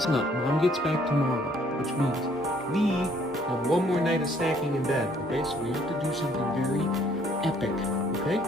listen up. Mom gets back tomorrow, which means we have one more night of snacking in bed, okay? So we have to do something very epic, okay?